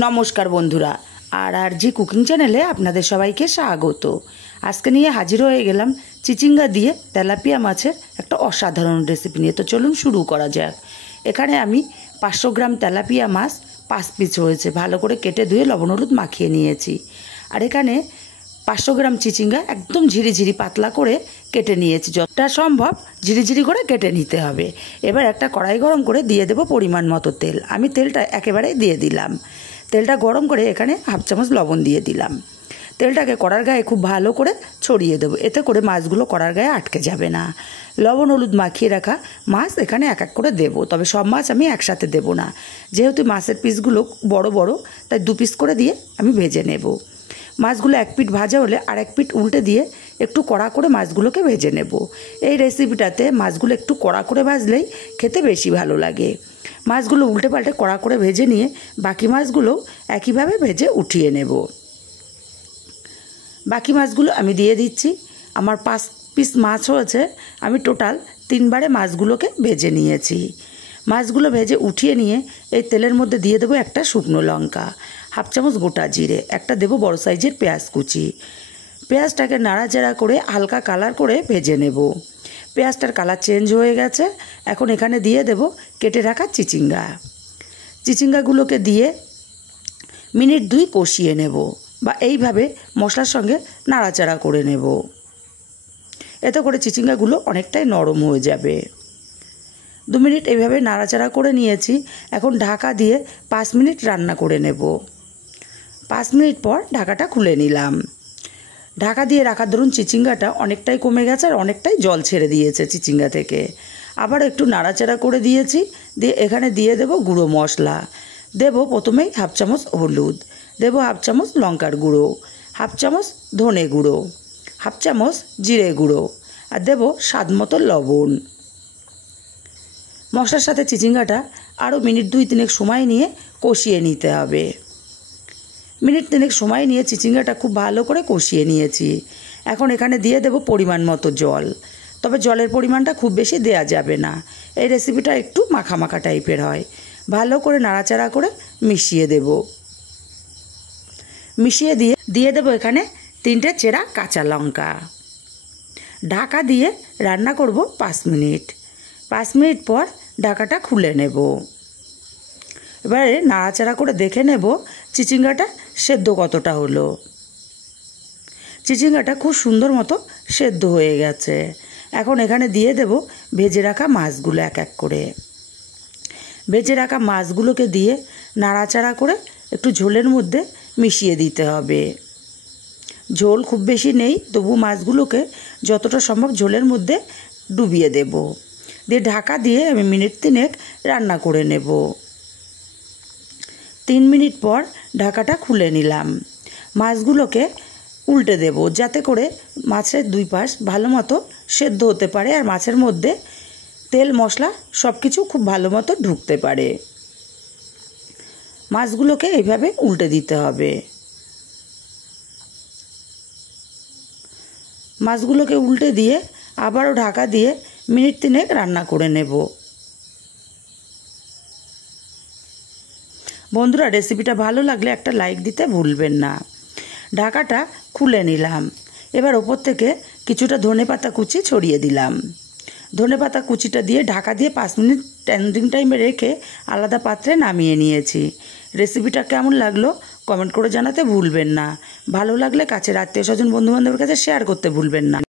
नमस्कार बंधुरा আর জি কুকিং চ্যানেলে আপনাদের সবাইকে স্বাগত। আজকে নিয়ে হাজির হয়ে গেলাম চিচিঙ্গা দিয়ে তেলাপিয়া মাছের একটা অসাধারণ রেসিপি নিয়ে। তো চলুন শুরু করা যাক। এখানে আমি 500 গ্রাম তেলাপিয়া মাছ 5 পিস রয়েছে, ভালো করে কেটে ধুয়ে লবণ হলুদ মাখিয়ে নিয়েছি। আর এখানে 500 গ্রাম চিচিঙ্গা একদম ঝিরিঝিরি পাতলা করে কেটে নিয়েছি, যতটা সম্ভব ঝিরিঝিরি করে কেটে নিতে হবে। এবার একটা কড়াই গরম করে দিয়ে দেব পরিমাণ মতো তেল। আমি তেলটা একেবারে দিয়ে দিলাম। তেলটা গরম করে এখানে হাফ চামচ লবণ দিয়ে দিলাম। তেলটাকে কড়ার গায়ে খুব ভালো করে ছড়িয়ে দেবো, এতে করে মাছগুলো কড়ার গায়ে আটকে যাবে না। লবণ হলুদ মাখিয়ে রাখা মাছ এখানে এক এক করে দেবো, তবে সব মাছ আমি একসাথে দেব না, যেহেতু মাছের পিসগুলো বড় বড়, তাই 2 পিস করে দিয়ে আমি ভেজে নেব। মাছগুলো এক পিঠ ভাজা হলে আর এক পিঠ উল্টে দিয়ে একটু কড়া করে মাছগুলোকে ভেজে নেব। এই রেসিপিটাতে মাছগুলো একটু কড়া করে ভাজলেই খেতে বেশি ভালো লাগে। মাছগুলো উল্টে পাল্টে কড়া করে ভেজে নিয়ে বাকি মাছগুলোও একইভাবে ভেজে উঠিয়ে নেব। বাকি মাছগুলো আমি দিয়ে দিচ্ছি। আমার 5 পিস মাছ হয়েছে, আমি টোটাল 3 বারে মাছগুলোকে ভেজে নিয়েছি। মাছগুলো ভেজে উঠিয়ে নিয়ে এই তেলের মধ্যে দিয়ে দেবো একটা শুকনো লঙ্কা, হাফ চামচ গোটা জিরে, একটা দেবো বড় সাইজের পেঁয়াজ কুচি। পেঁয়াজটাকে নাড়াচাড়া করে হালকা কালার করে ভেজে নেব। পেঁয়াজটার কালার চেঞ্জ হয়ে গেছে, এখন এখানে দিয়ে দেব কেটে রাখা চিচিঙ্গাগুলোকে দিয়ে মিনিট 2 কষিয়ে নেব, বা এইভাবে মশলার সঙ্গে নাড়াচাড়া করে নেব। এতে করে চিচিঙ্গাগুলো অনেকটাই নরম হয়ে যাবে। 2 মিনিট এইভাবে নাড়াচাড়া করে নিয়েছি। এখন ঢাকা দিয়ে 5 মিনিট রান্না করে নেব। 5 মিনিট পর ঢাকাটা খুলে নিলাম। ঢাকা দিয়ে রাখার ধরুন চিচিঙ্গাটা অনেকটাই কমে গেছে আর অনেকটাই জল ছেড়ে দিয়েছে চিচিঙ্গা থেকে। আবার একটু নাড়াচাড়া করে দিয়েছি, দিয়ে এখানে দিয়ে দেব গুঁড়ো মশলা। দেব প্রথমেই হাফ চামচ হলুদ, দেব হাফ চামচ লঙ্কার গুঁড়ো, হাফ চামচ ধনে গুঁড়ো, হাফ চামচ জিরে গুঁড়ো, আর দেব স্বাদ মতো লবণ। মশলার সাথে চিচিঙ্গাটা আরও মিনিট 2-3 সময় নিয়ে কষিয়ে নিতে হবে। মিনিট 3 সময় নিয়ে চিচিঙ্গাটা খুব ভালো করে কষিয়ে নিয়েছি। এখন এখানে দিয়ে দেব পরিমাণ মতো জল, তবে জলের পরিমাণটা খুব বেশি দেয়া যাবে না। এই রেসিপিটা একটু মাখা মাখা টাইপের হয়। ভালো করে নাড়াচাড়া করে মিশিয়ে দেব। মিশিয়ে দিয়ে দেব এখানে 3টে চেরা কাঁচা লঙ্কা। ঢাকা দিয়ে রান্না করব 5 মিনিট। 5 মিনিট পর ঢাকাটা খুলে নেব। এবারে নাড়াচাড়া করে দেখে নেব চিচিঙ্গাটা সেদ্ধ কতটা হলো। চিচিঙ্গাটা খুব সুন্দর মতো সেদ্ধ হয়ে গেছে। এখন এখানে দিয়ে দেব ভেজে রাখা মাছগুলো এক এক করে। ভেজে রাখা মাছগুলোকে দিয়ে নাড়াচাড়া করে একটু ঝোলের মধ্যে মিশিয়ে দিতে হবে। ঝোল খুব বেশি নেই, তবু মাছগুলোকে যতটা সম্ভব ঝোলের মধ্যে ডুবিয়ে দেব। দিয়ে ঢাকা দিয়ে আমি মিনিট 3 রান্না করে নেব। 3 মিনিট পর ঢাকাটা খুলে নিলাম। মাছগুলোকে উল্টে দেব, যাতে করে মাছের 2 পাশ ভালো মতো সেদ্ধ হতে পারে আর মাছের মধ্যে তেল মশলা সব কিছু খুব ভালো মতো ঢুকতে পারে। মাছগুলোকে এইভাবে উল্টে দিতে হবে। মাছগুলোকে উল্টে দিয়ে আবারও ঢাকা দিয়ে মিনিট 3 রান্না করে নেব। বন্ধুরা, রেসিপিটা ভালো লাগলে একটা লাইক দিতে ভুলবেন না। ঢাকাটা খুলে নিলাম। এবার ওপর থেকে কিছুটা ধনেপাতা কুচি ছড়িয়ে দিলাম। ধনেপাতা কুচিটা দিয়ে ঢাকা দিয়ে 5 মিনিট স্ট্যান্ডিং টাইমে রেখে আলাদা পাত্রে নামিয়ে নিয়েছি। রেসিপিটা কেমন লাগলো কমেন্ট করে জানাতে ভুলবেন না। ভালো লাগলে কাছের আত্মীয় স্বজন বন্ধুবান্ধবের কাছে শেয়ার করতে ভুলবেন না।